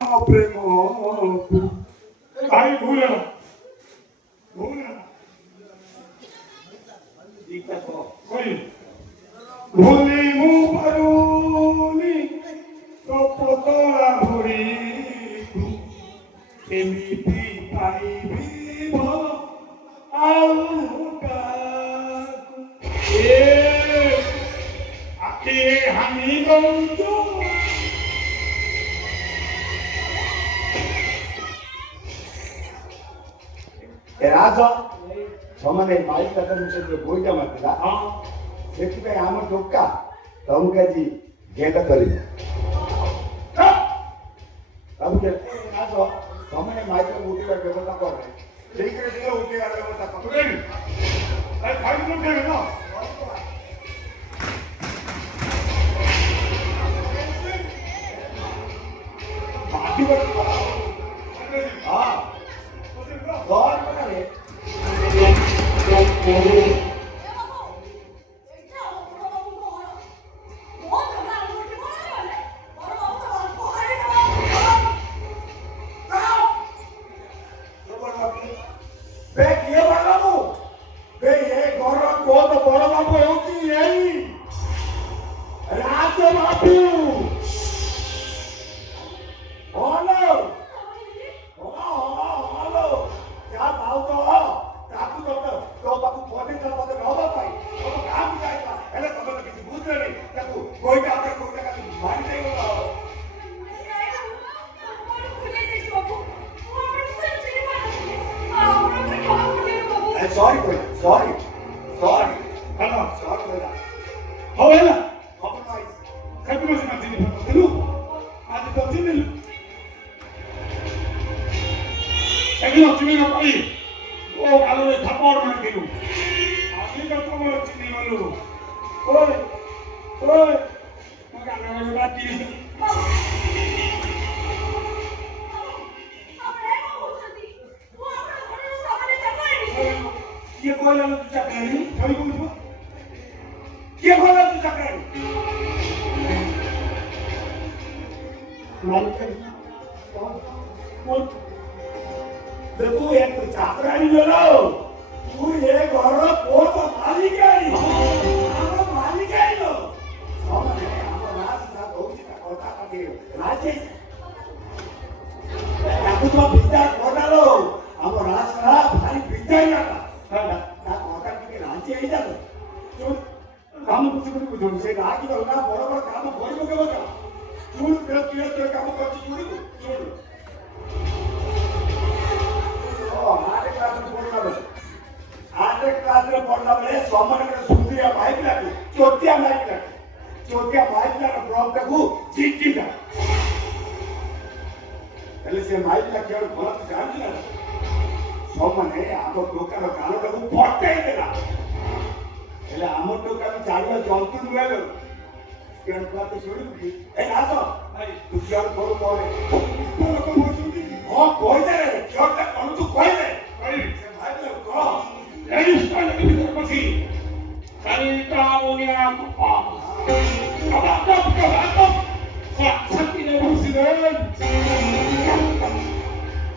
প্রেম ভাই ভুলে না ভুলি মু পারুনি তো পতরা ভরি এমিতি পাইবি ভাল ଆଉ ଏ ଆଖି ହାନି ଦଉଛୁ ରାଜ ସେମାନେ ମାଇକ ଭିତରେ ବୋଇଟା ମାରିଥିଲା ସେଥିପାଇଁ ଆମ ଟୋକା ତମକୁ ଆଜି ଗେଣ୍ଡ କରିବ ରାଜ ସେମାନେ ମାଇକ ଉଠିବା ବ୍ୟବସ୍ଥା କରେ ସେଇଥିରେ ଟିକେ ଉଠିବାର ବ୍ୟବସ୍ଥା କରିବେ Sorry. Hello. Sorry. How are you? Compromise. Happy birthday, Martin. Hello. Adi birthday nelu. Hello, chini na pai. Oh, alo e thapor mar dilu. Adi ka to mo chini malu. Oi. Maga na bati. ये कोई अलग चक्कर नहीं कभी पूछो ये कोई अलग चक्कर देखो एक चाकरानी लो तू ये घर को तो मालिक आई हम मालिक आई लो हमने हम राज का बहुत का कोटा का के राजे याकू तो पिता कोटा लो हम राज का भारी पिता ही ना काम बुझे से रागी ना बड़ बड़ काम कर चूड़ काम कर आठे क्लास में पढ़ला बेले समन के सुंदरिया माइक लागे चोटिया माइक लागे ब्लॉक को जीती जा पहले से माइक लागे और गलत जान ना समने आगो टोका कानो को फटे देला એટલે આમો ટોકા ની ચાલવા ચાલતું જ વેલો કેમ વાત છોડી એ આસો તું ક્યાં બોલ બોલે લોકો બોલતી ઓ કોઈ દે ચોટ કોણ તું કોઈ દે ભાઈ સે ભાઈ કો એ સ્ટાઈલ ની ભીતર પછી કારીતા ઓનિયા કબા છાતી ને ભૂસી દે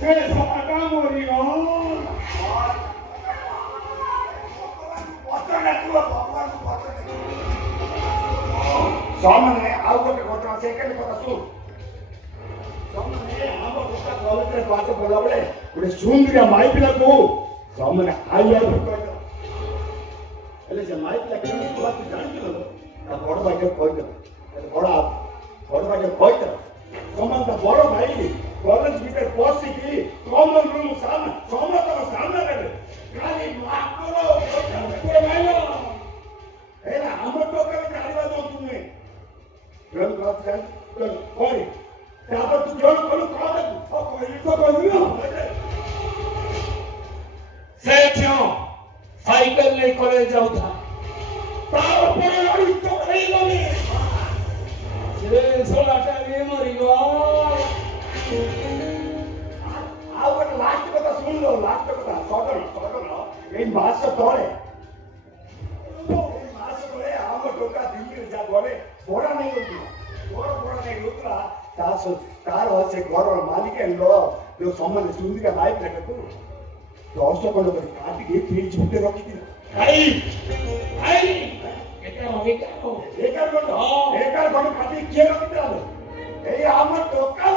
સે સપાટા મોરીઓ सामने आओ को घटना सेकंड কথা শুন सामने हम उसका कॉलेज में बात बोला बड़े बड़े सुंदर माइपिला को सामने आइया कहता એટલે જે માઇપિલા કેની વાત જાણી લો આ બડ ભાઈ કહી બડ ભાઈ કહી સમંત બડ ભાઈ कॉलेज भीतर पहुंची की कॉमन रूम सामने सामने करे खाली माकरो कोई मायनो एला हम तो के चालीवा दो तुमने जल बात चल कोई तापर तू जल करू का दे ओ कोई तो करू से क्यों साइकिल ले कॉलेज जाऊ था तार पर लड़ी तो नहीं लगे से सोला का ये मरी गो आवर लास्ट কথা শুন লো লাস্ট কথা সদর এই মাস ধরে এই মাস ধরে আমার ঢোকা দিল্লি যা বলে বড় নাই হতো বড় নাই হতো তার ସେ ଘରର ମାଲିକ ଯୋଉ ସମ୍ମାନ ସୁନ୍ଦରିଆ ମାଇପିଲାକୁ ଦର୍ଶକ କରି କାଟିକି ଫ୍ରିଜ ଭିତରେ ରଖିଥିଲା। ଏଗାର ଖଣ୍ଡ କାଟିକି କିଏ ରଖିଥିଲା? ଏଇ ଆମ ଦୋକାନ।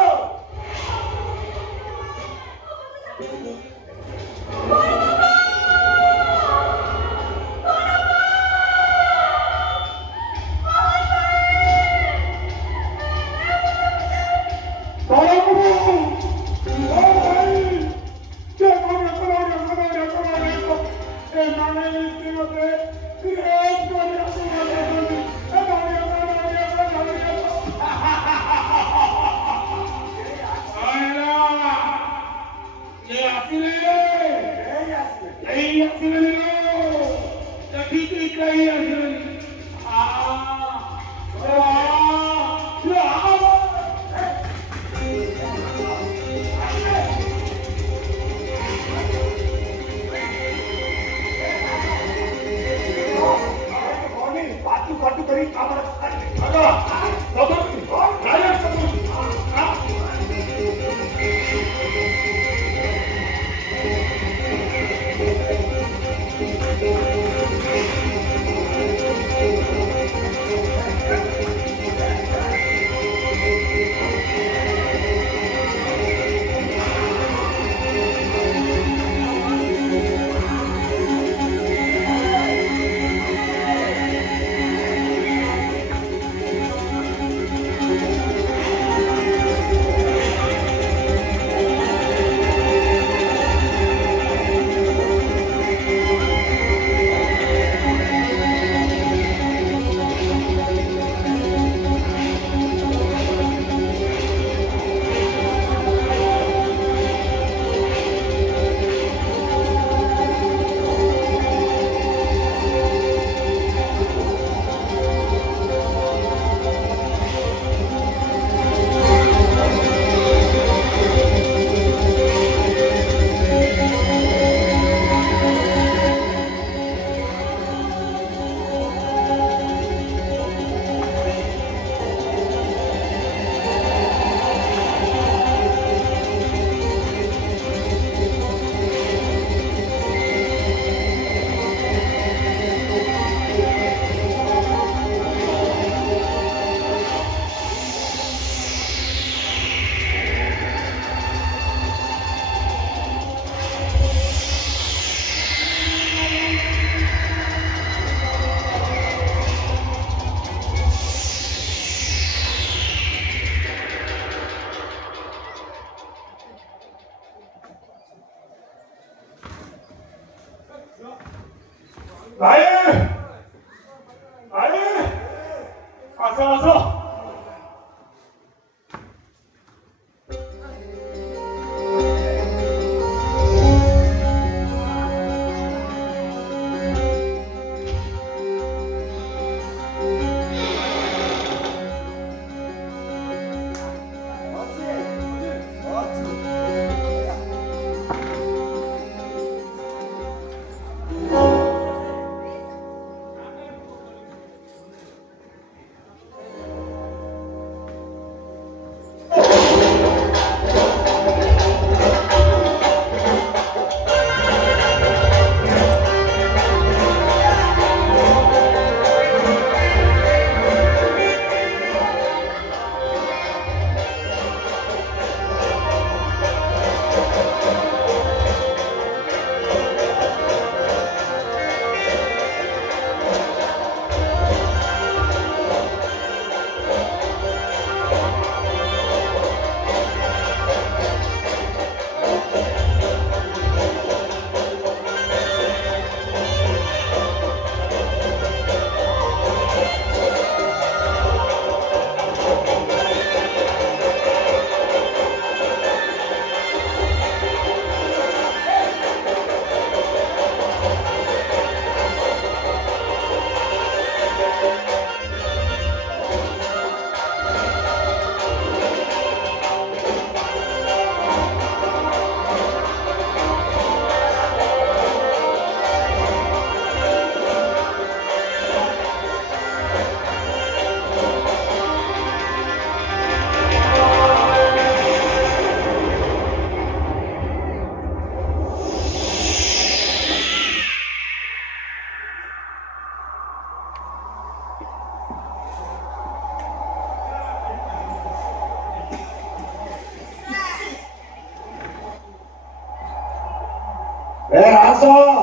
राजा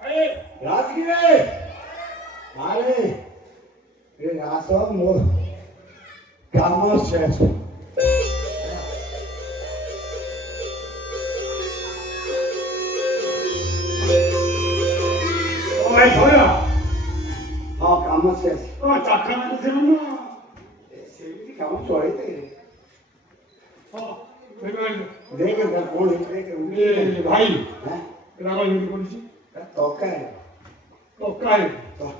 अरे राजगिरे अरे ये राजा मोर काम शेष भाई छोड़ा हाँ काम शेष तो चाका में से ना सेविटी काम चोरी थे हां देखो देखे ना कौन है के ये भाई हैं रागा यूनी कोणची तो क्या है तो काय तो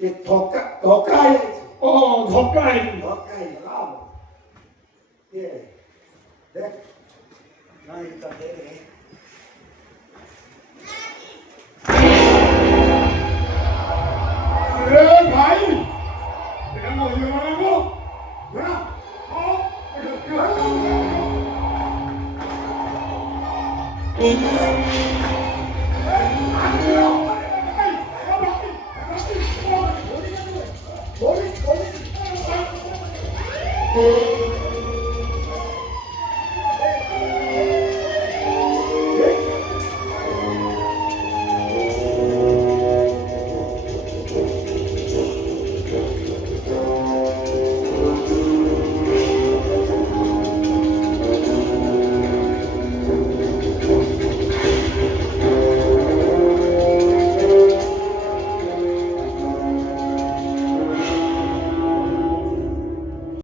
ये धोखा है ओ धोका है धोखा है राम ये देख ना इतना दे रहे अरे भाई तेरा मोहिनी वाला को ना Police!